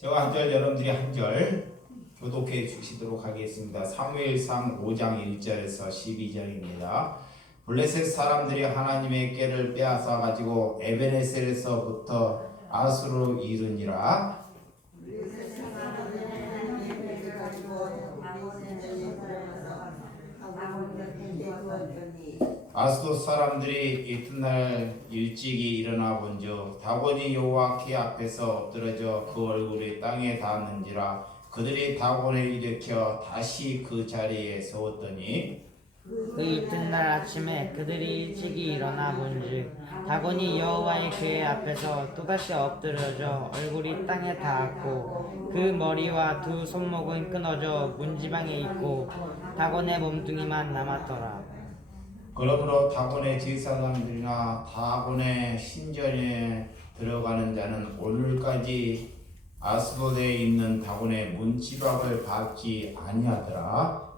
제가 한 절 여러분들이 한 절 교독해 주시도록 하겠습니다. 사무엘상 5장 1절에서 12절입니다. 블레셋 사람들이 하나님의 꾀를 빼앗아 가지고 에베네셀에서부터 아수로 이르니라. 아스돗 사람들이 이튿날 일찍이 일어나 본즉 다곤이 여호와께 앞에서 엎드러져 그 얼굴이 땅에 닿았는지라. 그들이 다곤을 일으켜 다시 그 자리에 세웠더니 그 이튿날 아침에 그들이 일찍이 일어나 본즉 다곤이 여호와의 궤 앞에서 또다시 엎드려져 얼굴이 땅에 닿았고 그 머리와 두 손목은 끊어져 문지방에 있고 다곤의 몸뚱이만 남았더라. 그러므로 다곤의 제사장들이나 다곤의 신전에 들어가는 자는 오늘까지 아스돗에 있는 다곤의 문지방을 밟지 아니하더라.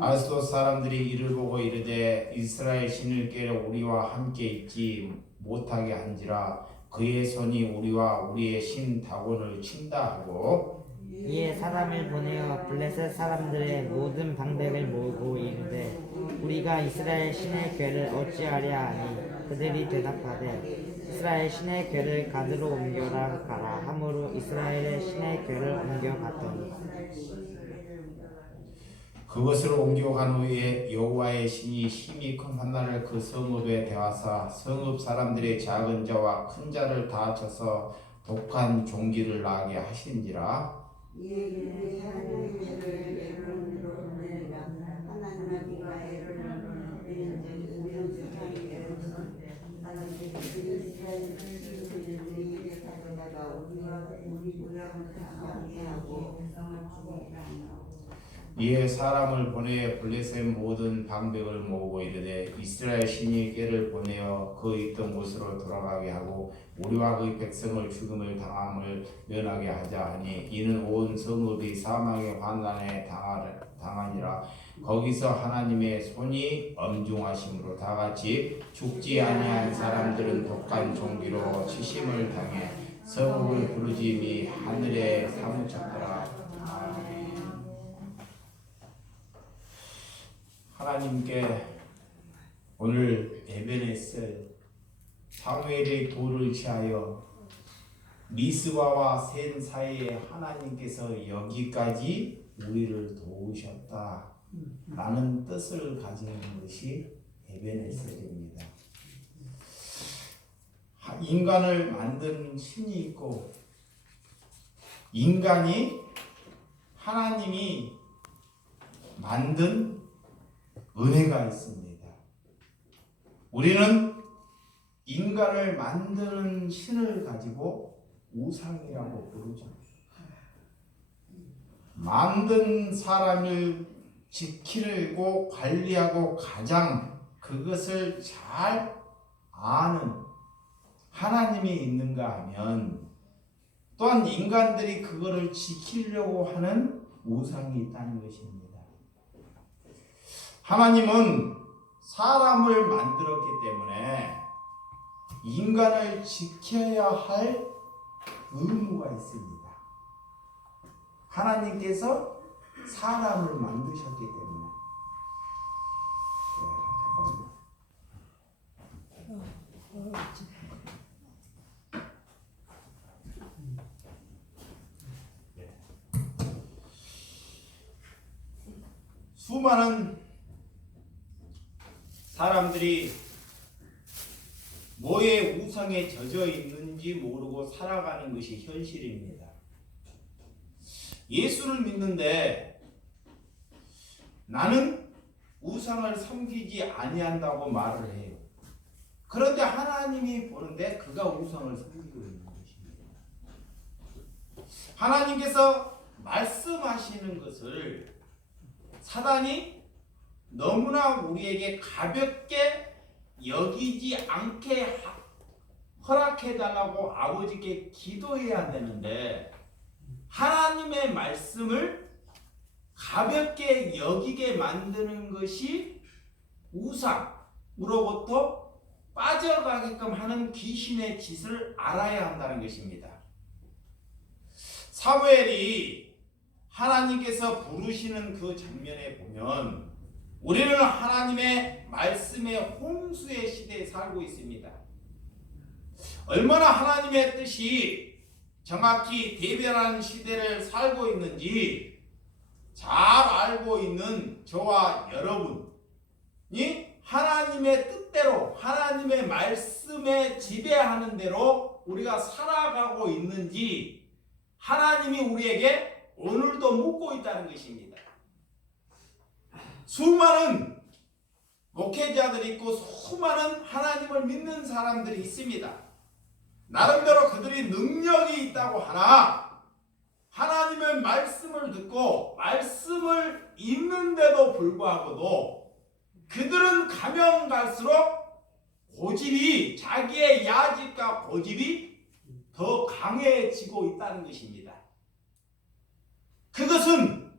아스돗 사람들이 이를 보고 이르되 이스라엘 신을 꾀려 우리와 함께 있지 못하게 한지라. 그의 손이 우리와 우리의 신 다곤을 친다 하고 이에 사람을 보내어 블레셋 사람들의 모든 방백을 모으고 이르되 우리가 이스라엘 신의 궤를 어찌하랴 하니 그들이 대답하되 이스라엘 신의 궤를 가드로 옮겨라 가라 하므로 이스라엘의 신의 궤를 옮겨갔더니 그것을 옮겨간 후에 여호와의 신이 힘이 큰 환난을 그 성읍에 대하사 성읍 사람들의 작은 자와 큰 자를 다 쳐서 독한 종기를 나게 하신지라. 이에 사람을 보내 블레셋 모든 방백을 모으고 이르되 이스라엘 신이 꾀를 보내어 그 있던 곳으로 돌아가게 하고 우리와 그 백성을 죽음을 당함을 면하게 하자 하니 이는 온 성읍이 사망의 환난에 당하니라. 거기서 하나님의 손이 엄중하심으로 다같이 죽지 아니한 사람들은 독한 종기로 치심을 당해 성읍을 부르짖음이 하늘에 사무쳤더라. 하나님께 오늘 에베네셀 사무엘의 돌을 취하여 미스바와 센 사이에 하나님께서 여기까지 우리를 도우셨다 라는 뜻을 가진 것이 에베네셀입니다. 인간을 만든 신이 있고 인간이 하나님이 만든 은혜가 있습니다. 우리는 인간을 만드는 신을 가지고 우상이라고 부르죠. 만든 사람을 지키고 관리하고 가장 그것을 잘 아는 하나님이 있는가 하면 또한 인간들이 그거를 지키려고 하는 우상이 있다는 것입니다. 하나님은 사람을 만들었기 때문에 인간을 지켜야 할 의무가 있습니다. 하나님께서 사람을 만드셨기 때문에. 수많은 사람들이 뭐의 우상에 젖어 있는지 모르고 살아가는 것이 현실입니다. 예수를 믿는데 나는 우상을 섬기지 아니한다고 말을 해요. 그런데 하나님이 보는데 그가 우상을 섬기고 있는 것입니다. 하나님께서 말씀하시는 것을 사단이 너무나 우리에게 가볍게 여기지 않게 허락해달라고 아버지께 기도해야 되는데 하나님의 말씀을 가볍게 여기게 만드는 것이 우상으로부터 빠져가게끔 하는 귀신의 짓을 알아야 한다는 것입니다. 사무엘이 하나님께서 부르시는 그 장면에 보면 우리는 하나님의 말씀의 홍수의 시대에 살고 있습니다. 얼마나 하나님의 뜻이 정확히 대변하는 시대를 살고 있는지 잘 알고 있는 저와 여러분이 하나님의 뜻대로 하나님의 말씀에 지배하는 대로 우리가 살아가고 있는지 하나님이 우리에게 오늘도 묻고 있다는 것입니다. 수많은 목회자들이 있고 수많은 하나님을 믿는 사람들이 있습니다. 나름대로 그들이 능력이 있다고 하나 하나님의 말씀을 듣고 말씀을 읽는데도 불구하고도 그들은 가면 갈수록 고집이 자기의 야집과 고집이 더 강해지고 있다는 것입니다. 그것은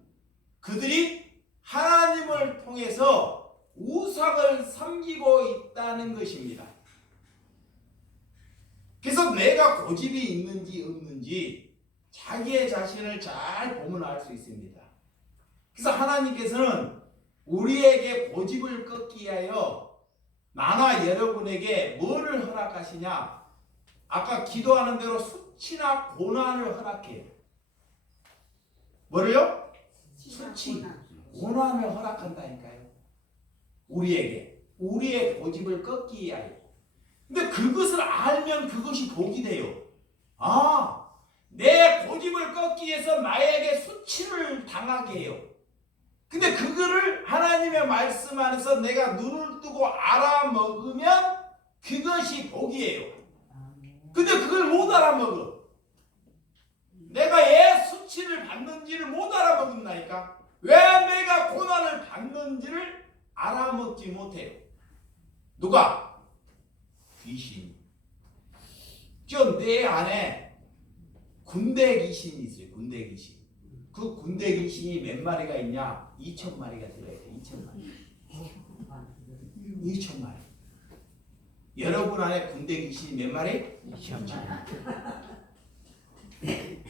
그들이 하나님을 통해서 우상을 섬기고 있다는 것입니다. 그래서 내가 고집이 있는지 없는지 자기의 자신을 잘 보면 알 수 있습니다. 그래서 하나님께서는 우리에게 고집을 꺾기 위하여 나나 여러분에게 뭐를 허락하시냐? 아까 기도하는 대로 수치나 고난을 허락해요. 뭐를요? 수치, 고난을 허락한다니까요. 우리에게. 우리의 고집을 꺾기 위하여. 근데 그것을 알면 그것이 복이 돼요. 아, 내 고집을 꺾기 위해서 나에게 수치를 당하게 해요. 근데 그거를 하나님의 말씀 안에서 내가 눈을 뜨고 알아먹으면 그것이 복이에요. 근데 그걸 못 알아먹어. 내가 왜 수치를 받는지를 못 알아먹는다니까. 왜 내가 고난을 받는지를 알아먹지 못해요. 누가? 귀신. 저 내 안에 군대 귀신이 있어요. 군대 귀신. 그 군대 귀신이 몇 마리가 있냐? 2,000마리가 들어야 돼. 2,000마리. 2,000마리. 여러분 안에 군대 귀신이 몇 마리? 2,000마리.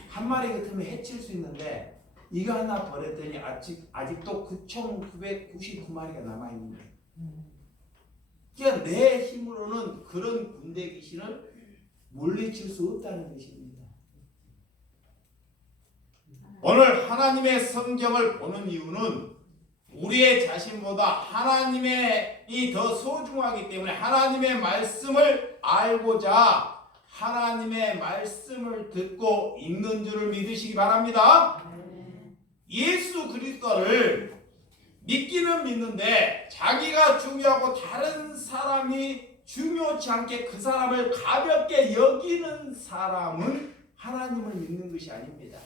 한 마리 같으면 해칠 수 있는데 이거 하나 버렸더니 아직도 9,999마리가 남아있는 거예요. 그러니까 내 힘으로는 그런 군대 귀신을 물리칠 수 없다는 것입니다. 오늘 하나님의 성경을 보는 이유는 우리의 자신보다 하나님이 더 소중하기 때문에 하나님의 말씀을 알고자 하나님의 말씀을 듣고 읽는 줄을 믿으시기 바랍니다. 예수 그리스도를 믿기는 믿는데 자기가 중요하고 다른 사람이 중요치 않게 그 사람을 가볍게 여기는 사람은 하나님을 믿는 것이 아닙니다.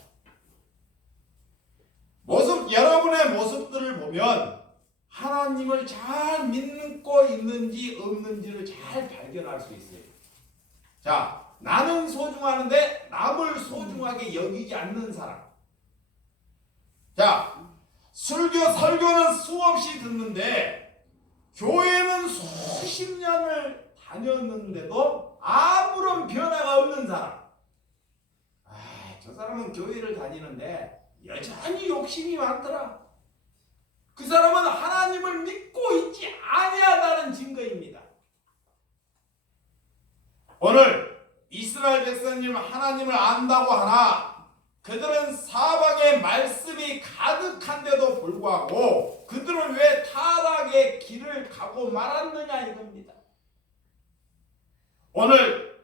여러분의 모습들을 보면 하나님을 잘 믿고 있는지 없는지를 잘 발견할 수 있어요. 자, 나는 소중하는데 남을 소중하게 여기지 않는 사람. 자, 설교는 수없이 듣는데 교회는 수십 년을 다녔는데도 아무런 변화가 없는 사람. 저 사람은 교회를 다니는데 여전히 욕심이 많더라. 그 사람은 하나님을 믿고 있지 아니하다는 증거입니다. 오늘 이스라엘 백성님 하나님을 안다고 하나 그들은 사방에 말씀이 가득한데도 불구하고 그들은 왜 타락의 길을 가고 말았느냐 이겁니다. 오늘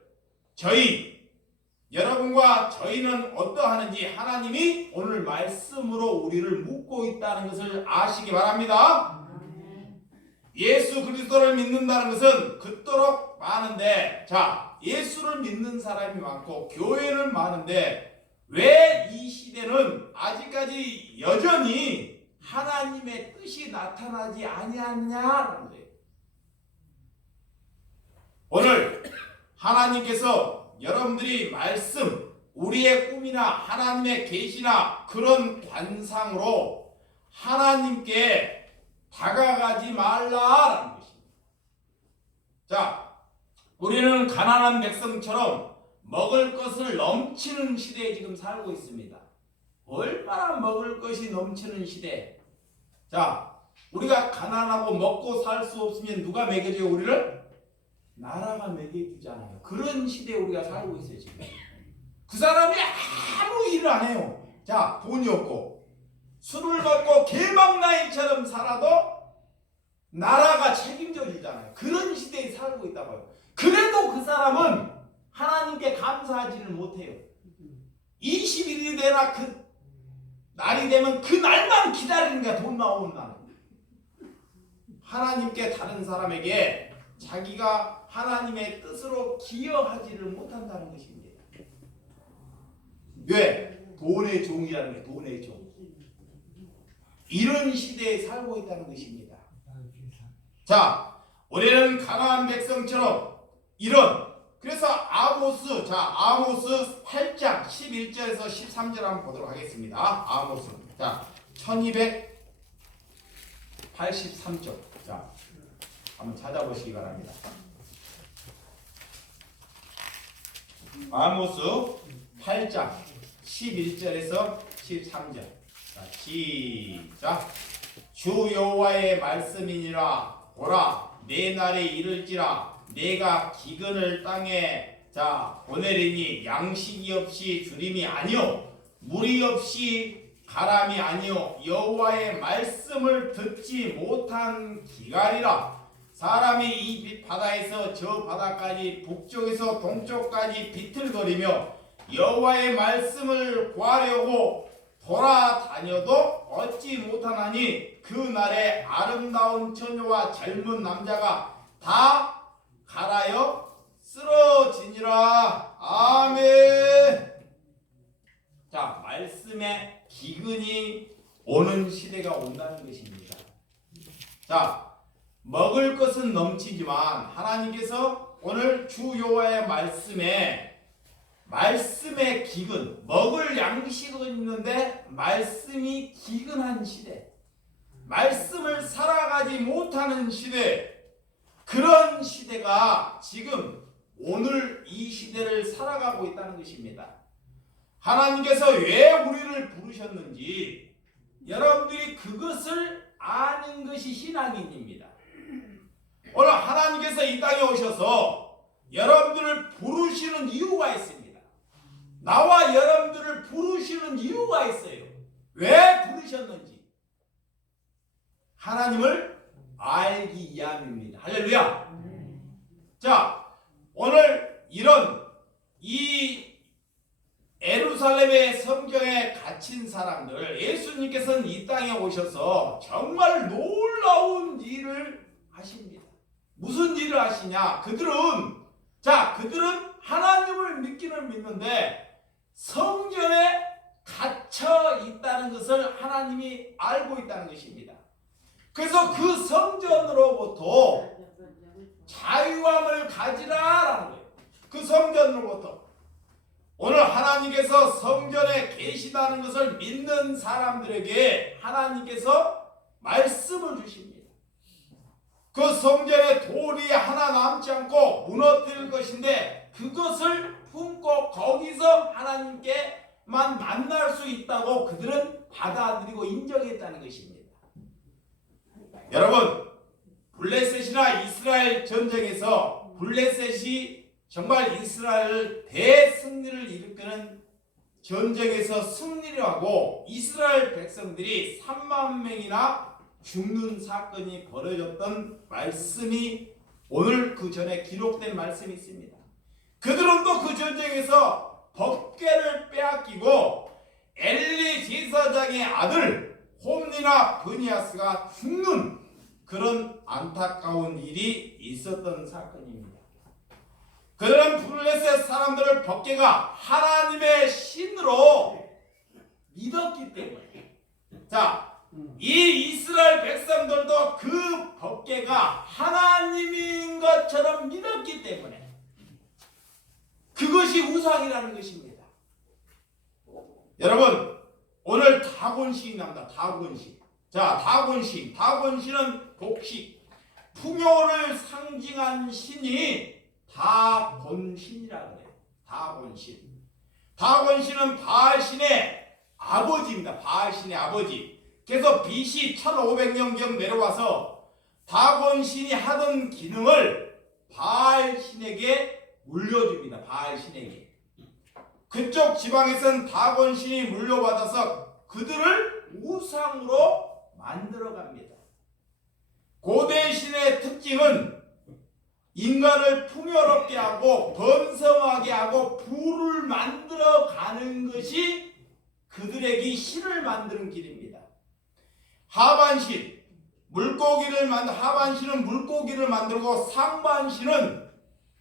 여러분과 저희는 어떠하는지 하나님이 오늘 말씀으로 우리를 묻고 있다는 것을 아시기 바랍니다. 예수 그리스도를 믿는다는 것은 그토록 많은데, 자, 예수를 믿는 사람이 많고 교회는 많은데 왜 이 시대는 아직까지 여전히 하나님의 뜻이 나타나지 아니하냐라는 거예요. 오늘 하나님께서 여러분들이 말씀, 우리의 꿈이나 하나님의 계시나 그런 관상으로 하나님께 다가가지 말라라는 것입니다. 자, 우리는 가난한 백성처럼 먹을 것을 넘치는 시대에 지금 살고 있습니다. 얼마나 먹을 것이 넘치는 시대. 자, 우리가 가난하고 먹고 살 수 없으면 누가 먹여줘요 우리를? 나라가 먹여주잖아요. 그런 시대에 우리가 살고 있어요 지금. 그 사람이 아무 일을 안 해요. 자, 돈이 없고 술을 먹고 개망나이처럼 살아도 나라가 책임져 주잖아요. 그런 시대에 살고 있다고요. 그래도 그 사람은 하나님께 감사하지는 못해요. 20일이 되나 그 날이 되면 그 날만 기다리는 거야. 돈 나오는 날. 하나님께 다른 사람에게 자기가 하나님의 뜻으로 기여하지를 못한다는 것입니다. 왜? 돈의 종이라는 게 돈의 종. 이런 시대에 살고 있다는 것입니다. 자, 우리는 가나안 백성처럼 그래서 아모스 8장 11절에서 13절 한번 보도록 하겠습니다. 아모스. 자, 1283쪽. 자, 한번 찾아보시기 바랍니다. 아모스 8장 11절에서 13절. 자, 시작. 주 여호와의 말씀이니라. 보라, 내 날이 이를지라. 내가 기근을 땅에 보내리니 양식이 없이 주림이 아니요 물이 없이 가람이 아니요 여호와의 말씀을 듣지 못한 기갈이라. 사람이 이 바다에서 저 바다까지 북쪽에서 동쪽까지 비틀거리며 여호와의 말씀을 구하려고 돌아다녀도 얻지 못하나니 그 날에 아름다운 처녀와 젊은 남자가 다 갈아여 쓰러지니라. 아멘. 자, 말씀에 기근이 오는 시대가 온다는 것입니다. 자, 먹을 것은 넘치지만 하나님께서 오늘 주 여호와의 말씀에 기근, 먹을 양식은 있는데 말씀이 기근한 시대, 말씀을 살아가지 못하는 시대, 그런 시대가 지금 오늘 이 시대를 살아가고 있다는 것입니다. 하나님께서 왜 우리를 부르셨는지 여러분들이 그것을 아는 것이 신앙인입니다. 오늘 하나님께서 이 땅에 오셔서 여러분들을 부르시는 이유가 있습니다. 나와 여러분들을 부르시는 이유가 있어요. 왜 부르셨는지 하나님을 알기 위함입니다. 할렐루야. 자, 오늘 이 예루살렘의 성경에 갇힌 사람들, 예수님께서는 이 땅에 오셔서 정말 놀라운 일을 하십니다. 무슨 일을 하시냐? 그들은 하나님을 믿기는 믿는데 성전에 갇혀 있다는 것을 하나님이 알고 있다는 것입니다. 그래서 그 성전으로부터 자유함을 가지라라는 거예요. 그 성전으로부터. 오늘 하나님께서 성전에 계시다는 것을 믿는 사람들에게 하나님께서 말씀을 주십니다. 그 성전에 돌이 하나 남지 않고 무너뜨릴 것인데 그것을 품고 거기서 하나님께만 만날 수 있다고 그들은 받아들이고 인정했다는 것입니다. 여러분, 블레셋이나 이스라엘 전쟁에서 블레셋이 정말 이스라엘 대승리를 일으키는 전쟁에서 승리를 하고 이스라엘 백성들이 3만 명이나 죽는 사건이 벌어졌던 말씀이 오늘 그 전에 기록된 말씀이 있습니다. 그들은 또 그 전쟁에서 법궤를 빼앗기고 엘리 제사장의 아들 홈리나 브니아스가 죽는 그런 안타까운 일이 있었던 사건입니다. 그들은 블레셋 사람들을 법궤가 하나님의 신으로 믿었기 때문에, 이 이스라엘 백성들도 그 법궤가 하나님인 것처럼 믿었기 때문에 그것이 우상이라는 것입니다. 여러분, 오늘 다곤식이 납니다. 다곤식. 자, 다곤신. 다곤신은 곡식, 풍요를 상징한 신이 다곤신이라 그래요. 다곤신. 다곤신은 바알신의 아버지입니다. 바알신의 아버지. 그래서 BC 1500년경 내려와서 다곤신이 하던 기능을 바알신에게 물려줍니다. 바알신에게. 그쪽 지방에서는 다곤신이 물려받아서 그들을 우상으로 만들어갑니다. 고대 신의 특징은 인간을 풍요롭게 하고 번성하게 하고 부를 만들어가는 것이 그들에게 신을 만드는 길입니다. 하반신, 하반신은 물고기를 만들고 상반신은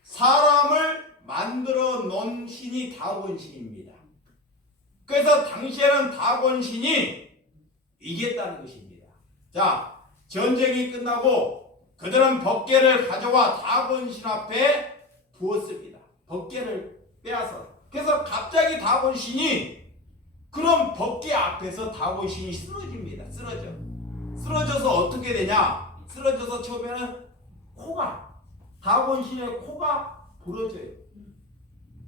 사람을 만들어 놓은 신이 다곤신입니다. 그래서 당시에는 다곤신이 이겼다는 것입니다. 자, 전쟁이 끝나고 그들은 법궤를 가져와 다곤신 앞에 부었습니다. 법궤를 빼앗아. 그래서 갑자기 다곤신이 그런 법궤 앞에서 다곤신이 쓰러집니다. 쓰러져서 어떻게 되냐? 쓰러져서 처음에는 다곤신의 코가 부러져요.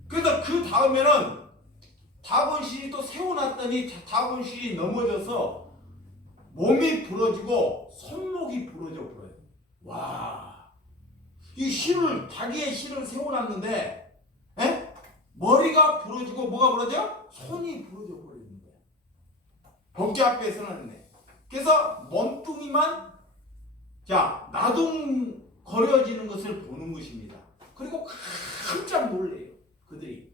그래서 그 다음에는 다곤신이 또 세워놨더니 다곤신이 넘어져서 몸이 부러지고 손목이 부러져 버려요. 와, 이 자기의 실을 세워놨는데, 머리가 부러지고 뭐가 부러져? 손이 부러져 버리는 거야. 법궤 앞에 서놨네. 그래서 몸뚱이만 나둥거려지는 것을 보는 것입니다. 그리고 깜짝 놀래요. 그들이.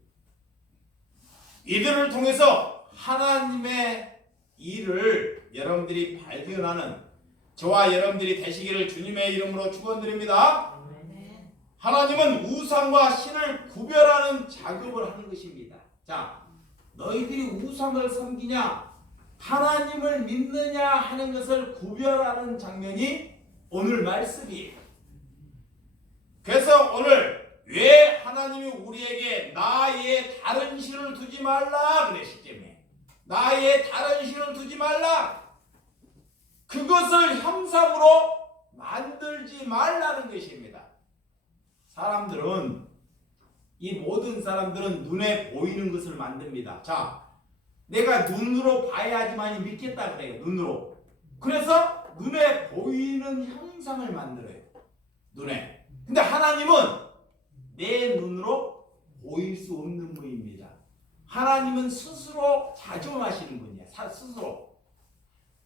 이들을 통해서 하나님의 일을 여러분들이 발견하는 저와 여러분들이 되시기를 주님의 이름으로 축원드립니다. 하나님은 우상과 신을 구별하는 작업을 하는 것입니다. 자, 너희들이 우상을 섬기냐 하나님을 믿느냐 하는 것을 구별하는 장면이 오늘 말씀이에요. 그래서 오늘 왜 하나님이 우리에게 나의 다른 신을 두지 말라 그랬시죠? 나의 다른 신을 두지 말라. 그것을 형상으로 만들지 말라는 것입니다. 이 모든 사람들은 눈에 보이는 것을 만듭니다. 자, 내가 눈으로 봐야지만 믿겠다 그래요. 눈으로. 그래서 눈에 보이는 형상을 만들어요. 눈에. 근데 하나님은 내 눈으로 보일 수 없는 분입니다. 하나님은 스스로 자존하시는 분이야. 스스로.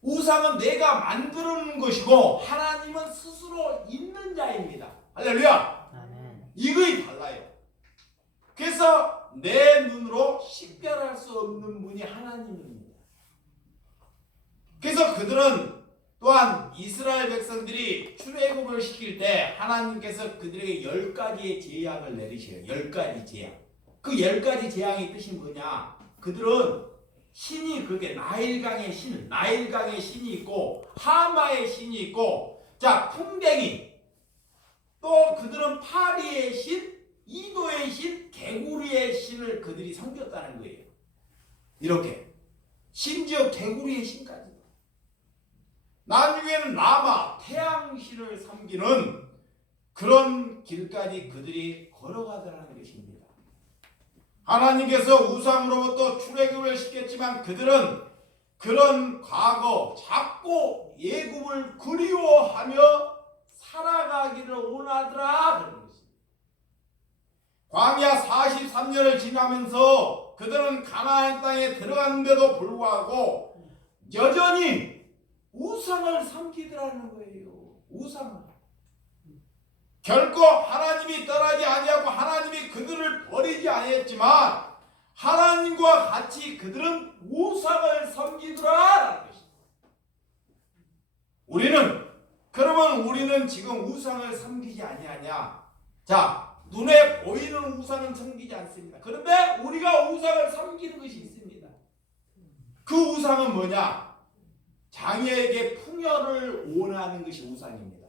우상은 내가 만드는 것이고 하나님은 스스로 있는 자입니다. 할렐루야. 아멘. 이거이 달라요. 그래서 내 눈으로 식별할 수 없는 분이 하나님입니다. 그래서 그들은 또한 이스라엘 백성들이 출애굽을 시킬 때 하나님께서 그들에게 10가지의 재앙을 내리셔요. 10가지 재앙. 그 10가지 재앙의 뜻이 뭐냐? 그들은 신이 그렇게 나일강의 신이 있고 하마의 신이 있고, 자, 풍뎅이, 또 그들은 파리의 신, 이도의 신, 개구리의 신을 그들이 섬겼다는 거예요. 이렇게 심지어 개구리의 신까지. 나중에는 라마, 태양신을 섬기는 그런 길까지 그들이 걸어가더라는 것입니다. 하나님께서 우상으로부터 출애굽을 시켰지만 그들은 그런 과거 자꾸 애굽을 그리워하며 살아가기를 원하더라 그런 것입니다. 광야 43년을 지나면서 그들은 가나안 땅에 들어갔는데도 불구하고 여전히 우상을 섬기더라는 거예요. 우상을. 결코 하나님이 떠나지 아니하고 하나님이 그들을 버리지 아니했지만 하나님과 같이 그들은 우상을 섬기더라라는 것입니다. 그러면 우리는 지금 우상을 섬기지 아니하냐? 자, 눈에 보이는 우상은 섬기지 않습니다. 그런데 우리가 우상을 섬기는 것이 있습니다. 그 우상은 뭐냐? 자녀에게 풍요를 원하는 것이 우상입니다.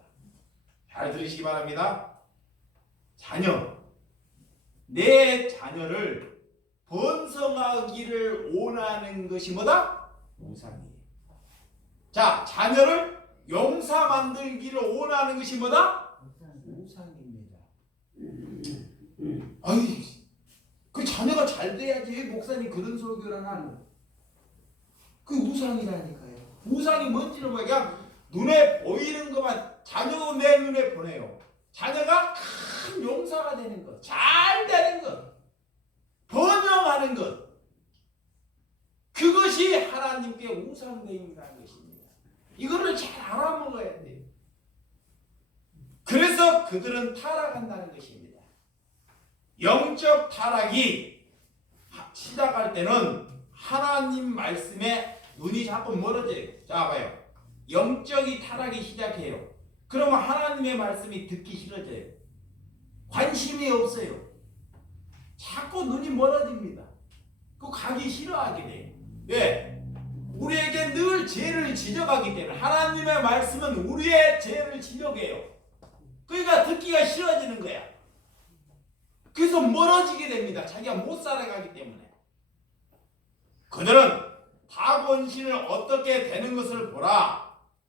잘 들으시기 바랍니다. 내 자녀를 번성하기를 원하는 것이 뭐다? 우상이에요. 자, 자녀를 용사 만들기를 원하는 것이 뭐다? 우상입니다. 아이, 그 자녀가 잘 돼야지 왜 목사님 그런 설교를 하는? 그 우상이라니까요. 우상이 뭔지는 뭐야? 그냥 눈에 보이는 것만 자녀도 내 눈에 보내요. 자녀가 큰 용사가 되는 것, 잘 되는 것, 번영하는 것, 그것이 하나님께 우상됨이라는 것입니다. 이거를 잘 알아먹어야 돼요. 그래서 그들은 타락한다는 것입니다. 영적 타락이 시작할 때는 하나님 말씀에 눈이 자꾸 멀어져요. 자, 봐요. 영적이 타락이 시작해요. 그러면 하나님의 말씀이 듣기 싫어져요. 관심이 없어요. 자꾸 눈이 멀어집니다. 그 가기 싫어하게 돼요. 왜? 우리에게 늘 죄를 지적하기 때문에 하나님의 말씀은 우리의 죄를 지적해요. 그러니까 듣기가 싫어지는 거야. 그래서 멀어지게 됩니다. 자기가 못 살아가기 때문에. 그들은 다곤신을 어떻게 되는 것을 보라.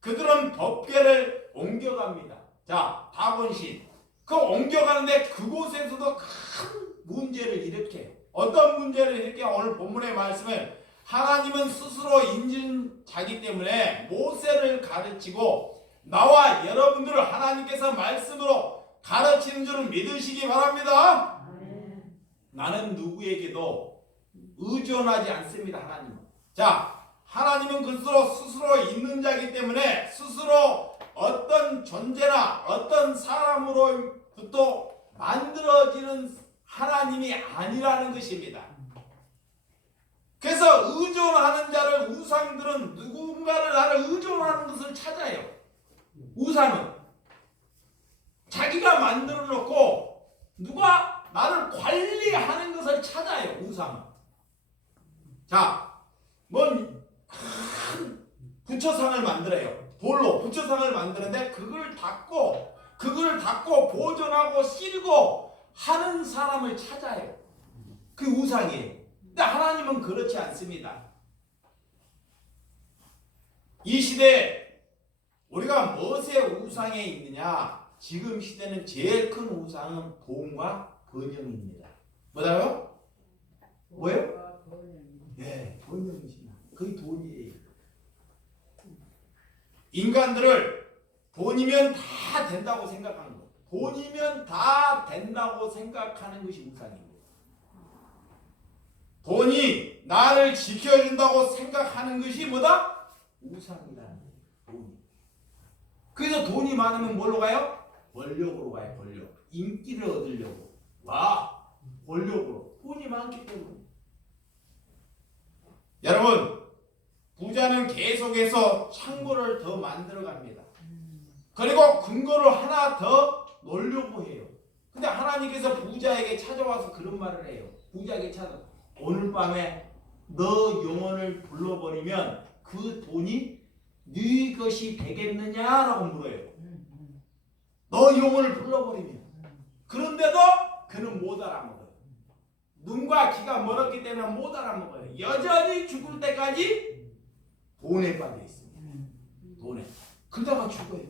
그들은 법궤를 옮겨갑니다. 자, 다곤신. 그 옮겨가는데 그곳에서도 큰 문제를 일으켜요. 어떤 문제를 일으켜? 오늘 본문의 말씀을 하나님은 스스로 인증자기 때문에 모세를 가르치고 나와 여러분들을 하나님께서 말씀으로 가르치는 줄을 믿으시기 바랍니다. 나는 누구에게도 의존하지 않습니다. 하나님은. 자, 하나님은 스스로 있는 자이기 때문에 스스로 어떤 존재나 어떤 사람으로부터 만들어지는 하나님이 아니라는 것입니다. 그래서 의존하는 자를 우상들은 누군가를 나를 의존하는 것을 찾아요. 우상은 자기가 만들어 놓고 누가 나를 관리하는 것을 찾아요. 우상은. 자, 뭔 큰 부처상을 만들어요. 돌로 부처상을 만드는데 그걸 닦고 보존하고 씻고 하는 사람을 찾아요. 그 우상이에요. 근데 하나님은 그렇지 않습니다. 이 시대에 우리가 무엇의 우상에 있느냐? 지금 시대는 제일 큰 우상은 돈과 번영입니다. 뭐라고요? 뭐예요? 네, 번영이십니다. 그게 돈이에요. 인간들을 돈이면 다 된다고 생각하는 거. 돈이면 다 된다고 생각하는 것이 우상입니다. 돈이 나를 지켜준다고 생각하는 것이 뭐다? 우상이라는 거예요. 돈이. 그래서 돈이 많으면 뭘로 가요? 권력으로 가요. 권력. 인기를 얻으려고. 와, 권력으로. 돈이 많기 때문에. 여러분, 부자는 계속해서 창고를 더 만들어 갑니다. 그리고 근거를 하나 더 놓으려고 해요. 근데 하나님께서 부자에게 찾아와서 그런 말을 해요. 부자에게 오늘 밤에 너 영혼을 불러버리면 그 돈이 네 것이 되겠느냐라고 물어요. 너 영혼을 불러버리면. 그런데도 그는 못 알아먹어요. 눈과 귀가 멀었기 때문에 못 알아먹어요. 여전히 죽을 때까지 돈에 빠져 있습니다. 돈에. 그러다가 죽어요.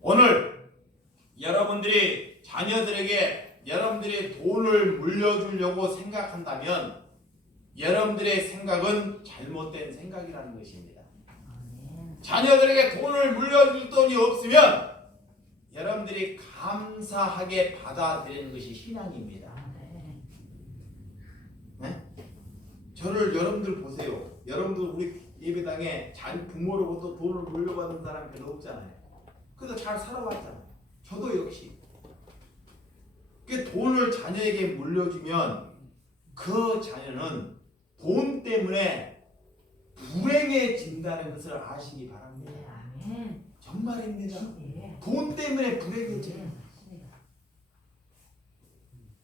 오늘 여러분들이 자녀들에게 여러분들이 돈을 물려주려고 생각한다면 여러분들의 생각은 잘못된 생각이라는 것입니다. 자녀들에게 돈을 물려줄 돈이 없으면 여러분들이 감사하게 받아들이는 것이 신앙입니다. 네? 저를 여러분들 보세요. 여러분들 우리 예배당에 자기 부모로부터 돈을 물려받은 사람 별로 없잖아요. 그래도 잘 살아왔잖아요. 저도 역시. 그 돈을 자녀에게 물려주면 그 자녀는 돈 때문에 불행해진다는 것을 아시기 바랍니다. 정말입니다. 돈 때문에 불행해져요.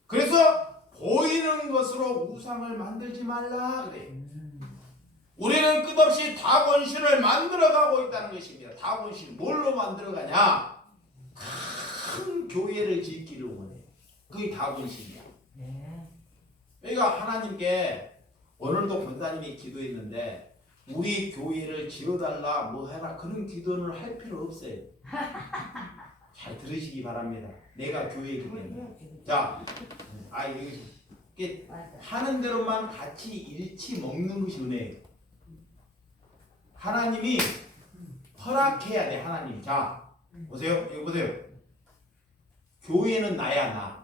그래서 보이는 것으로 우상을 만들지 말라 그래요. 우리는 끝없이 다곤신을 만들어가고 있다는 것입니다. 다곤신 뭘로 만들어가냐? 큰 교회를 짓기를 원해요. 그게 다곤신이야. 그러니까 하나님께 오늘도 권사님이 기도했는데 우리 교회를 지어달라 뭐 해라 그런 기도를 할 필요 없어요. 잘 들으시기 바랍니다. 내가 교회이기 때문에. 자, 이게 하는 대로만 같이 일치 먹는 것이 은혜예요. 하나님이 허락해야 돼. 하나님. 자, 보세요. 이거 보세요. 교회는 나야 나.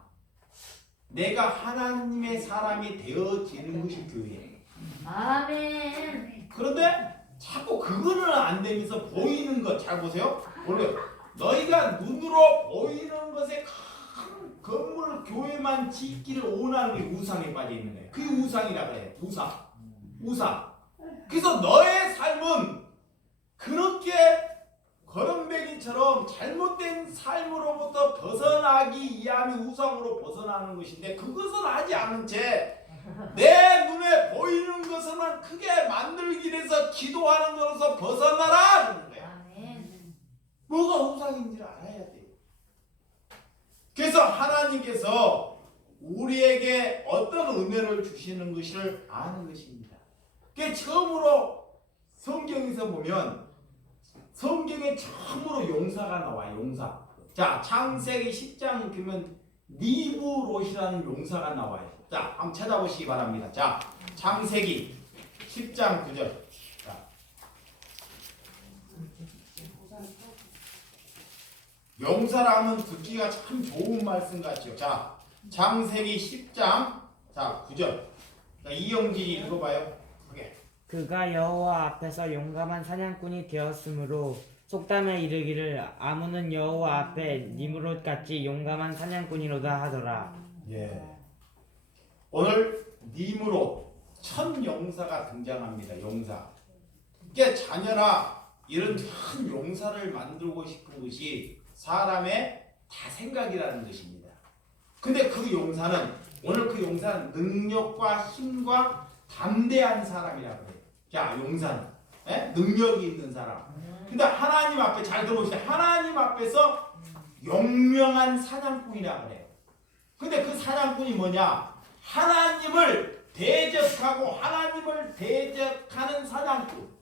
내가 하나님의 사람이 되어지는 것이 교회예요. 아멘. 그런데 자꾸 그거는 안 되면서 보이는 것 잘 보세요. 원래 너희가 눈으로 보이는 것에 큰 건물 교회만 짓기를 원하는 게 우상에 빠져 있는 거예요. 그게 우상이라 그래요. 우상. 그래서 너의 삶은 그렇게 거렁뱅이처럼 잘못된 삶으로부터 벗어나기 위함이 우상으로 벗어나는 것인데 그것은 하지 않은 채 내 눈에 보이는 것은 크게 만들기 위해서 기도하는 것에서 벗어나라 그러는 거야. 아멘. 뭐가 우상인지를 알아야 돼요. 그래서 하나님께서 우리에게 어떤 은혜를 주시는 것을 아는 것입니다. 그게 처음으로 성경에서 보면 성경에 처음으로 용사가 나와요. 용사. 자, 창세기 10장 보면 니브롯이라는 용사가 나와요. 자, 한번 찾아보시기 바랍니다. 자, 창세기 10장 9절. 자, 용사라면 듣기가 참 좋은 말씀 같죠. 자, 창세기 10장 자 9절. 자, 이영진이 읽어봐요. 그게. 그가 여호와 앞에서 용감한 사냥꾼이 되었으므로 속담에 이르기를 아무는 여호와 앞에 니므롯 같이 용감한 사냥꾼이로다 하더라. 예. 오늘 니므롯 첫 용사가 등장합니다. 용사. 이게 자녀나 이런 큰 용사를 만들고 싶은 것이 사람의 다 생각이라는 것입니다. 근데 그 용사는 오늘 그 용사는 능력과 힘과 담대한 사람이라고 해요. 자, 용사는 능력이 있는 사람. 근데 하나님 앞에 잘 들어보시죠. 하나님 앞에서 용명한 사냥꾼이라고 그래요. 근데 그 사냥꾼이 뭐냐? 하나님을 대적하고 하나님을 대적하는 사냥꾼.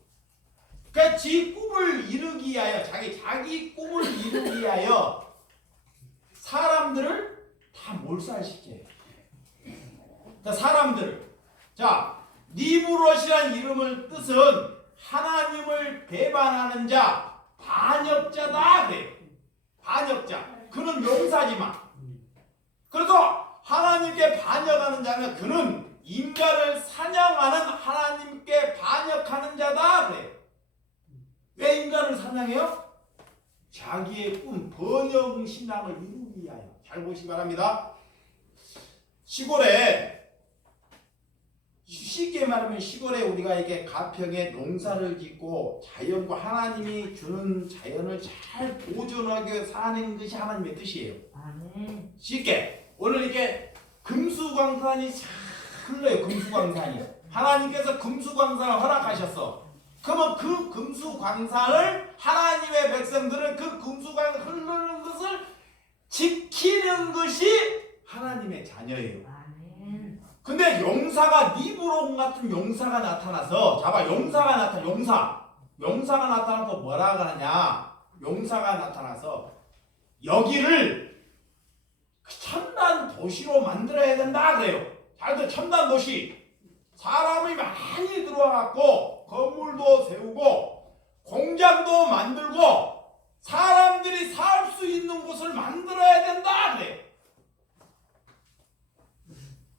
그러니까 지 꿈을 이루기 위하여 자기 꿈을 이루기 위하여 사람들을 다 몰살시켜요. 자, 사람들을. 자, 니브롯이란 이름을 뜻은 하나님을 배반하는 자, 반역자다 그래요. 반역자. 그는 용사지만. 그래서 하나님께 반역하는 자는 그는 인간을 사냥하는 하나님께 반역하는 자다 그래요. 왜 인간을 사냥해요? 자기의 꿈, 번영신앙을 이루기 위하여. 잘 보시기 바랍니다. 시골에 쉽게 말하면 시골에 우리가 이렇게 가평에 농사를 짓고 자연과 하나님이 주는 자연을 잘 보존하게 사는 것이 하나님의 뜻이에요. 아멘. 쉽게 오늘 이렇게 금수광산이 싹 흘러요. 금수광산이 하나님께서 금수광산을 허락하셨어. 그러면 그 금수광산을 하나님의 백성들은 그 금수광산 흐르는 것을 지키는 것이 하나님의 자녀예요. 아멘. 근데 용사가 니브롯 같은 용사가 나타나서 용사가 나타나서 뭐라 하느냐? 용사가 나타나서 여기를 첨단 도시로 만들어야 된다 그래요. 잘들 첨단 도시. 사람이 많이 들어와갖고 건물도 세우고 공장도 만들고 사람들이 살 수 있는 곳을 만들어야 된다 그래요.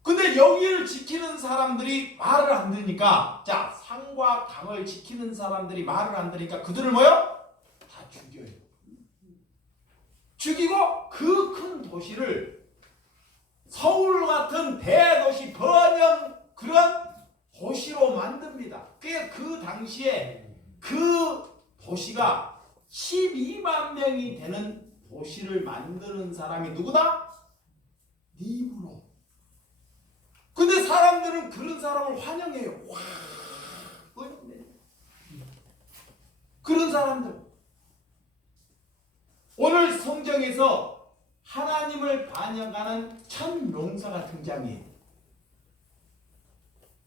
근데 여기를 지키는 사람들이 말을 안 들으니까, 자, 산과 강을 지키는 사람들이 말을 안 들으니까 그들을 뭐요? 다 죽여요. 죽이고 그 큰 도시를 서울 같은 대도시 번영 그런 도시로 만듭니다. 그 당시에 그 도시가 12만 명이 되는 도시를 만드는 사람이 누구다? 니브롯. 근데 사람들은 그런 사람을 환영해요. 와, 그런 사람들. 오늘 성경에서 하나님을 반역하는 첫 용사가 등장해요.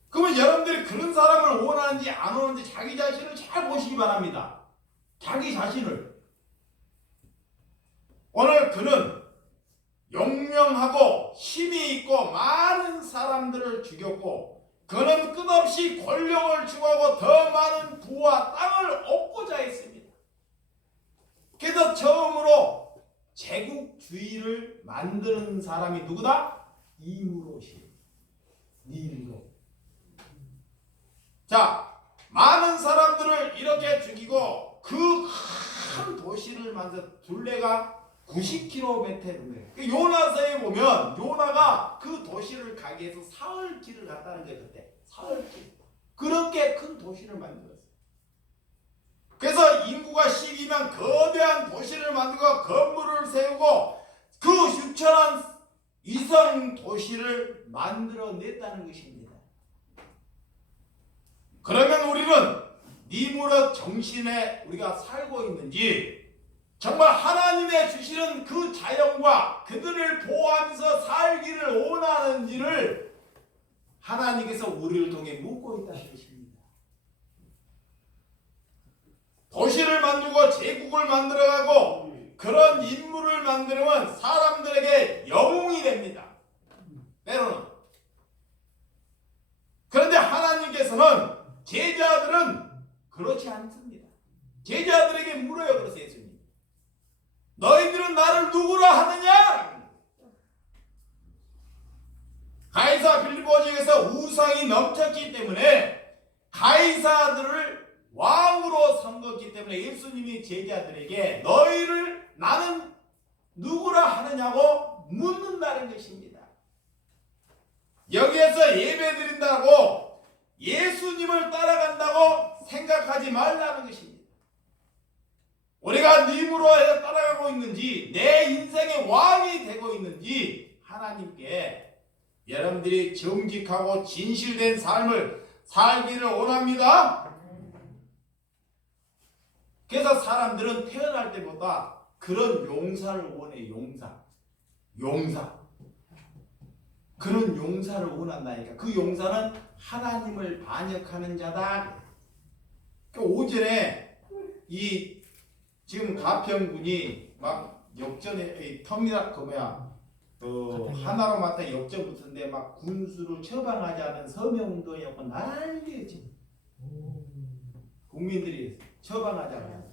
그 그러면 여러분들이 그런 사람을 원하는지 안 원하는지 자기 자신을 잘 보시기 바랍니다. 자기 자신을. 오늘 그는 용명하고 힘이 있고 많은 사람들을 죽였고 그는 끝없이 권력을 추구하고 더 많은 부와 땅을 얻고자 했습니다. 그래서 처음으로 제국주의를 만드는 사람이 누구다? 니무롯이에요. 니무롯. 자, 많은 사람들을 이렇게 죽이고 그 큰 도시를 만들어 둘레가 90km 되는 거예요. 요나서에 보면 요나가 그 도시를 가기 위해서 사흘 길을 갔다는 거예요. 그때 사흘 길. 그렇게 큰 도시를 만들었어요. 그래서 인구가 12만 거대한 도시를 만들고 건물을 세우고 그 유천한 위성 도시를 만들어냈다는 것입니다. 그러면 우리는 니무롯 정신에 우리가 살고 있는지 정말 하나님의 주시는 그 자연과 그들을 보호하면서 살기를 원하는지를 하나님께서 우리를 통해 묻고 있다는 것입니다. 도시를 만들고 제국을 만들어가고 그런 인물을 만들면 사람들에게 영웅이 됩니다. 때로는. 그런데 하나님께서는 제자들은 그렇지 않습니다. 제자들에게 물어요. 그래서 예수님, 너희들은 나를 누구라 하느냐? 가이사 빌립보 지역에서 우상이 넘쳤기 때문에 가이사들을 왕으로 삼겼기 때문에 예수님이 제자들에게 너희를 나는 누구라 하느냐고 묻는다는 것입니다. 여기에서 예배드린다고 예수님을 따라간다고 생각하지 말라는 것입니다. 우리가 니무롯에 따라가고 있는지 내 인생의 왕이 되고 있는지 하나님께 여러분들이 정직하고 진실된 삶을 살기를 원합니다. 그래서 사람들은 태어날 때보다 그런 용사를 원해. 용사. 그런 용사를 원한다니까. 그 용사는 하나님을 반역하는 자다. 오전에 이 지금 가평군이 막 역전에 터미널 하나로 맞다 역전 붙은데 막 군수를 처방하지 않은 서명운동이었고 난리예요 지금. 국민들이 처방하지 않아요.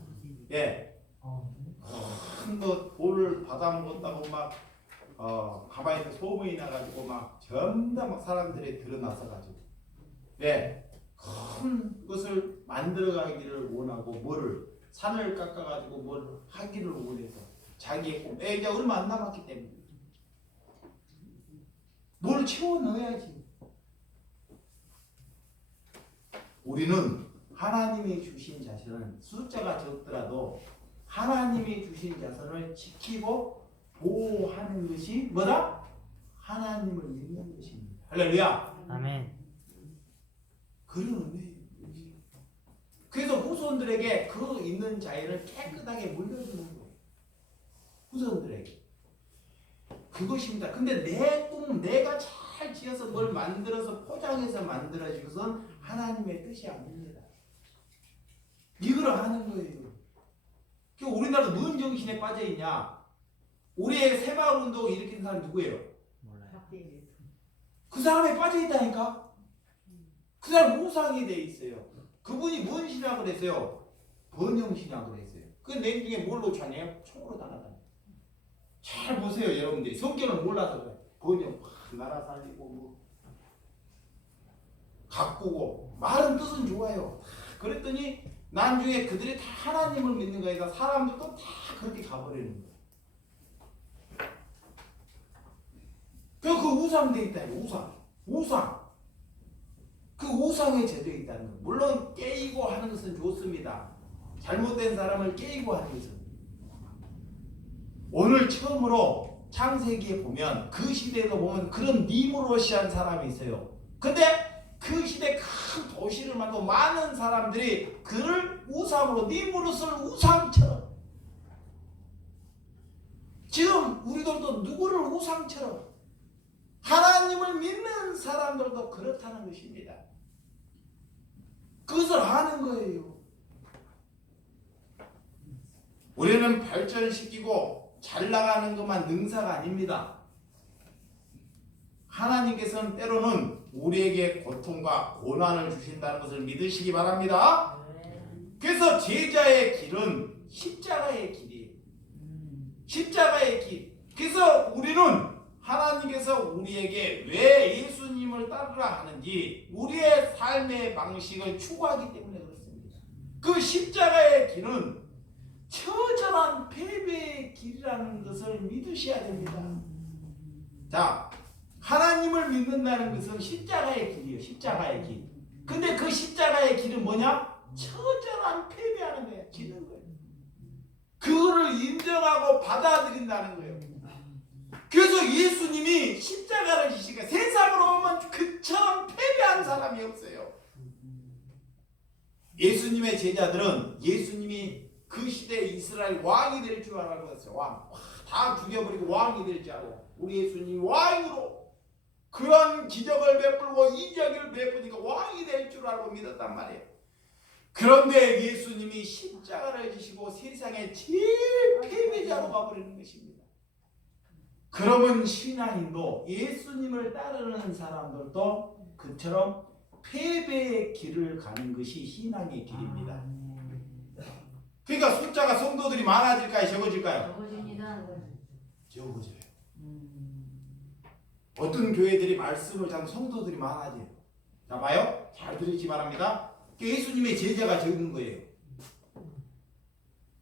예. 큰 돌을 받아먹었다고 막 가만히 있는 소문이 나가지고 막 전부 다 막 사람들이 드러나서 가지고 큰 것을 만들어가기를 원하고 뭐를 산을 깎아가지고 뭘 하기를 원해서 자기의 꿈 이제 얼마 안 남았기 때문에 뭘 채워 넣어야지. 우리는 하나님이 주신 자신은 숫자가 적더라도 하나님이 주신 자손을 지키고 보호하는 것이 뭐다? 하나님을 믿는 것입니다. 할렐루야. 아멘. 그런 의미예요. 그래서 후손들에게 그 있는 자연을 깨끗하게 물려주는 거예요. 후손들에게. 그것입니다. 근데 내 꿈, 내가 잘 지어서 뭘 만들어서 포장해서 만들어진 것은 하나님의 뜻이 아닙니다. 이걸 하는 거예요. 우리나라도 뭔 정신에 빠져있냐? 우리의 새마을운동을 일으킨 사람이 누구예요? 몰라요. 그 사람에 빠져있다니까? 그 사람 우상이 돼 있어요. 그분이 뭔 신학을 했어요? 번영신학을 했어요. 그 내중에 뭘로 찾냐요? 총으로 달아다녀요. 잘 보세요 여러분들이. 성경을 몰라서 그래. 번영, 나라 살리고 뭐 가꾸고 말은 뜻은 좋아요. 그랬더니 나중에 그들이 다 하나님을 믿는 거니까 사람들도 다 그렇게 가버리는 거예요. 그 우상 돼 있다니까. 우상. 그 우상에 젖어 있다는 거. 물론 깨이고 하는 것은 좋습니다. 잘못된 사람을 깨이고 하는 것은. 오늘 처음으로 창세기에 보면 그 시대에도 보면 그런 니무롯이한 사람이 있어요. 근데 그 시대 큰 도시를 만들고 많은 사람들이 그를 우상으로 니무롯을 우상처럼 지금 우리들도 누구를 우상처럼 하나님을 믿는 사람들도 그렇다는 것입니다. 그것을 아는 거예요. 우리는 발전시키고 잘 나가는 것만 능사가 아닙니다. 하나님께서는 때로는 우리에게 고통과 고난을 주신다는 것을 믿으시기 바랍니다. 그래서 제자의 길은 십자가의 길이에요. 십자가의 길. 그래서 우리는 하나님께서 우리에게 왜 예수님을 따르라 하는지 우리의 삶의 방식을 추구하기 때문에 그렇습니다. 그 십자가의 길은 처절한 패배의 길이라는 것을 믿으셔야 됩니다. 자, 하나님을 믿는다는 것은 십자가의 길이에요. 십자가의 길. 근데 그 십자가의 길은 뭐냐? 처절한 패배하는 거예요. 기는 거예요. 그거를 인정하고 받아들인다는 거예요. 그래서 예수님이 십자가를 지시니까 세상으로 보면 그처럼 패배한 사람이 없어요. 예수님의 제자들은 예수님이 그 시대 이스라엘 왕이 될 줄 알고 있어요. 왕. 다 죽여버리고 왕이 될 줄 알고. 우리 예수님이 왕으로 그런 기적을 베풀고 이적을 베푸니까 왕이 될 줄 알고 믿었단 말이에요. 그런데 예수님이 십자가를 지시고 세상의 제일 패배자로 가버리는 것입니다. 그러면 신앙인도 예수님을 따르는 사람들도 그처럼 패배의 길을 가는 것이 신앙의 길입니다. 그러니까 숫자가 성도들이 많아질까요? 적어질까요? 적어집니다. 적어져요. 어떤 교회들이 말씀을 잘 성도들이 많아져요. 자, 봐요. 잘 들으시기 바랍니다. 예수님의 제자가 적은 거예요.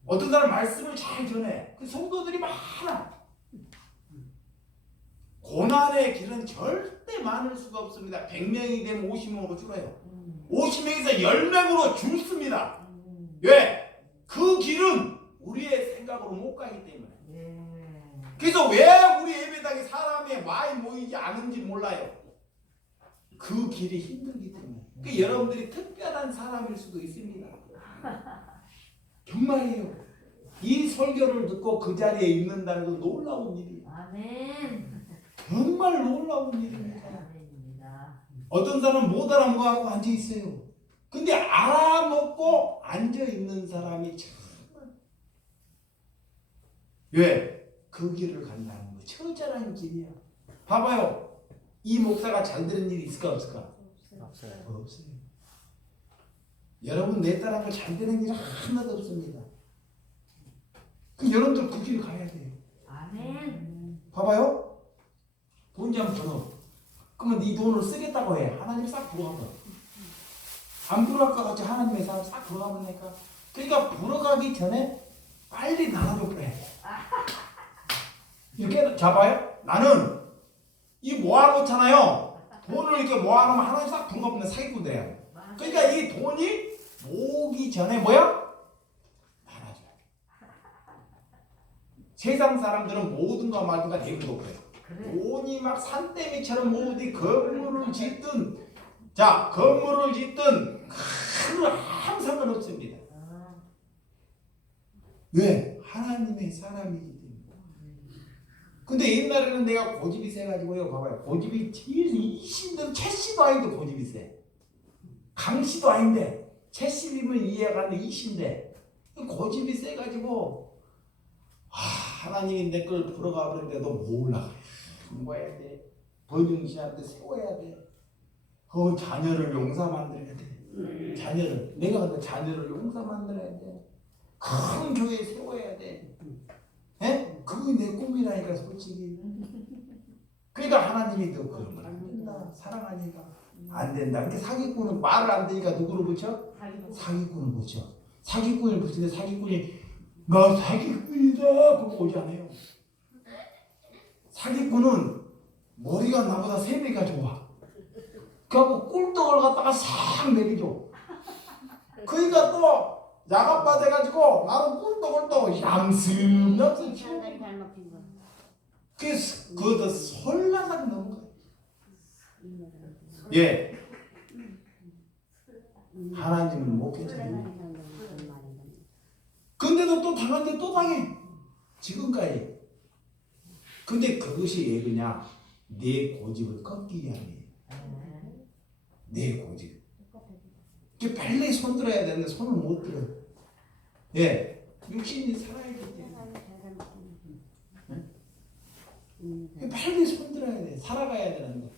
어떤 사람 말씀을 잘 전해. 그 성도들이 많아. 고난의 길은 절대 많을 수가 없습니다. 100명이 되면 50명으로 줄어요. 50명에서 10명으로 줄습니다. 왜? 그 길은 우리의 생각으로 못 가기 때문에. 그래서 왜 우리 예배당에 사람이 많이 모이지 않은지 몰라요. 그 길이 힘들기 때문에. 그러니까 여러분들이 특별한 사람일 수도 있습니다. 정말이에요. 이 설교를 듣고 그 자리에 있는다는 건 놀라운 일이에요. 아멘. 정말 놀라운 일입니다. 아멘입니다. 어떤 사람은 못 알아먹고 앉아 있어요. 근데 알아먹고 앉아 있는 사람이 참 왜? 그 길을 간다는 거예요. 처절한 길이야. 봐봐요. 이 목사가 잘 되는 일이 있을까 없을까? 없어요. 없어요. 여러분 내 딸하고 잘 되는 일은 하나도 없습니다. 그럼 여러분들 그 길 가야 돼요. 아멘. 봐봐요. 돈 좀 벌어. 그러면 네 돈을 쓰겠다고 해. 하나님 싹 불어가면. 안 불어갈 것 같이 하나님의 사람 싹 불어가니까. 그러니까 불어가기 전에 빨리 나눠줘 버려야 돼. 이렇게 잡아요. 나는 이 모아놓잖아요. 돈을 이렇게 모아놓으면 하나님 싹 불어가면 사기꾼 돼요. 그러니까 이 돈이 모으기 전에 뭐야? 나눠줘야 돼. 세상 사람들은 모든가 말든가 대부분 그래요. 돈이 막 산더미처럼 모으듯이 건물을 짓든 자 건물을 짓든 큰 항상은 없습니다. 왜? 하나님의 사람이기 때문에. 근데 옛날에는 내가 고집이 세가지고요. 봐봐요. 고집이 제일 이신들 채씨도 아닌데 고집이 세. 강씨도 아닌데 채씨이면 이해가 안 돼. 이신데 고집이 세가지고 하나님이 내 걸 불어가 버리는데 너 뭐 올라가? 공부해야 돼. 번영신한테 세워야 돼. 그 자녀를 용사 만들어야 돼. 자녀를 내가 근데 자녀를 용사 만들어야 돼. 큰 교회 세워야 돼. 에? 그게 내 꿈이라니까 솔직히. 그러니까 하나님이 너 그러면 안 된다. 사랑하니까 안 된다. 근데 사기꾼은 말을 안 되니까 누구를 붙여? 사기꾼을 붙여. 사기꾼을 붙이는데 사기꾼이 나 사기꾼이다 그러고 오지 않아요. 사기꾼은 머리가 나보다 세배가 좋아. 그래갖고 꿀떡을 갖다가 싹 먹여줘. 그러니까 또 야간받아가지고 나는 꿀떡을 또 얌슴얌슴 치고 그래서 그것도 설나상 넘은 거야. 예. 하나님은 못 괜찮아요. 근데도 또 당한데 또 당해. 지금까지. 근데 그것이 왜 그냐? 내 고집을 꺾기 위함이에요. 내 고집. 이게 빨리 손 들어야 되는데 손을 못 들어. 예, 육신이 살아야기 때문에. 빨리 손 들어야 돼. 살아가야 되는데.